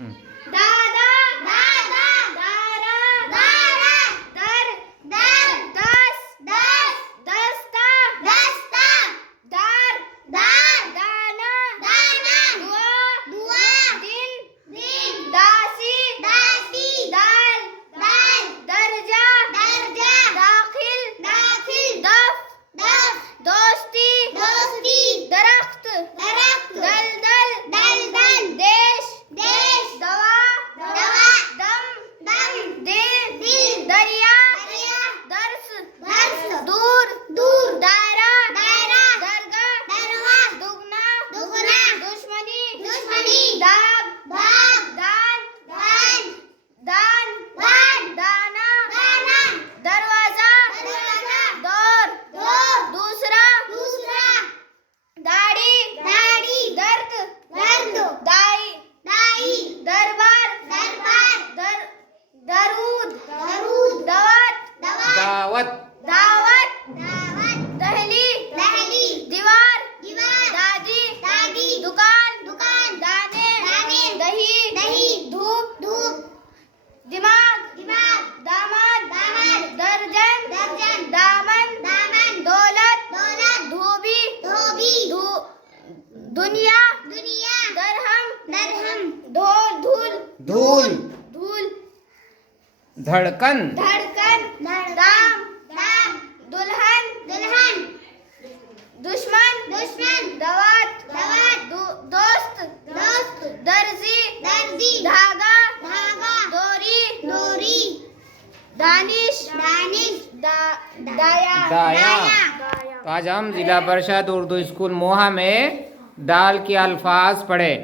हम्म. दादा दादा दारा दारा दर दर दस दस दस्ता दस्ता दार दार दाना दाना दुआ दुआ दिन दिन दासी दासी दाल दाल दर्जा दर्जा दाखिल दाखिल दफ दफ दोस्ती दोस्ती दरख्त दरख्त दलदल दलदल देश देश दवा दवा दम दम दिल दिल दरिया दरिया दर्स दर्स दूर दूर दायरा दायरा दरगाह दरगाह दुगना दुगना दुश्मनी दुश्मनी दाग दाग दान दान दान दान दाना दाना दरवाजा दरवाजा दौर दौर दूसरा दूसरा दाढ़ी दाढ़ी दर्द दर्द दाई दाई दरबार दरबार दर दरूद दरूद दावत दावत दावत दावत दहली दहली दीवार दीवार दादी दादी दुकान दुकान दाने दाने दही दही धूप धूप दिमाग दिमाग दामाद दामाद दर्जन दर्जन दामन दामन दौलत दौलत धोबी धोबी दुनिया दुनिया दरहम दरहम ढोल धूल धूल धूल धड़कन धड़कन दाम दाम दुल्हन दुल्हन दुश्मन दुश्मन दवात दवात दोस्त दोस्त दर्जी दर्जी धागा धागा डोरी डोरी दानिश दानिश दाया दाया। तो आज हम जिला परिषद उर्दू स्कूल मोहा में दाल के अल्फाज पढ़े।